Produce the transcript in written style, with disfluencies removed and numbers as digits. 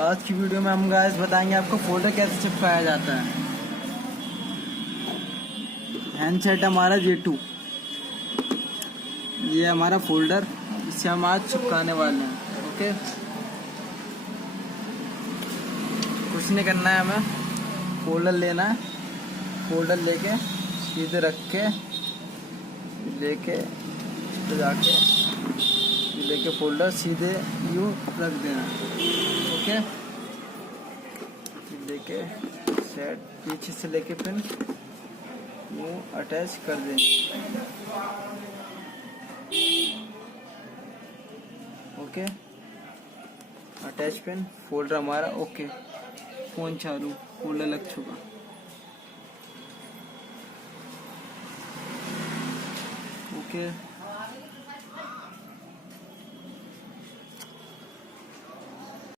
आज की वीडियो में हम गाइस बताएंगे आपको फोल्डर कैसे चिपकाया जाता है। हैंडसेट हमारा J2, ये हमारा फोल्डर, इससे हम आज चिपकाने वाले हैं। ओके, कुछ नहीं करना है, हमें फोल्डर लेना है। फोल्डर लेके सीधे रख के लेके तो जाके लेके फोल्डर सीधे यूँ रख देना। ओके, लेके सेट पीछे से लेके पिन यूँ अटैच कर देना। ओके, अटैच पिन फोल्डर हमारा ओके। फोन चालू, फोल्डर लग चुका। ओके